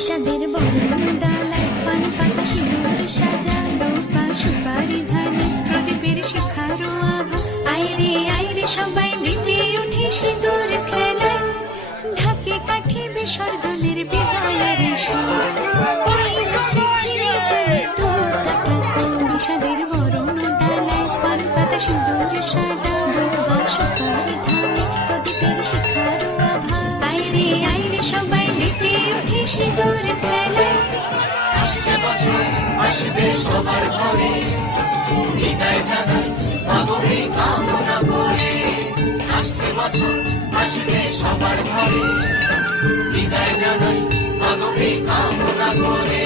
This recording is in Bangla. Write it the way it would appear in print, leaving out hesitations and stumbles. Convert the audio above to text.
বিষাদের বরণ ডালায় পান পাতা সিঁদুর সাজানো পা সুপারি ধানে প্রদীপের শিখারো আভা। আইরে সবাই মেতে উঠে সিঁদুর খেলায়, ঢাকে কাঠে বিসর্জনের বিজয়ের সুর। ওই হাসি ফিরে চলে দূর কাটাতে বিষাদের বরণ ডালায় পান পাতা সিঁদুর সাজানো পা সুপারি ধানে প্রদীপের শিখারো আভা। আইরে সবাই মেতে উঠে সিঁদুর খেলায়। আসছে বছর আসবে সবার ঘরে, বিদায় জানাই মাগো এই কামনা করে। আসছে বছর আসবে সবার ঘরে, বিদায় জানাই মাগো এই কামনা করে।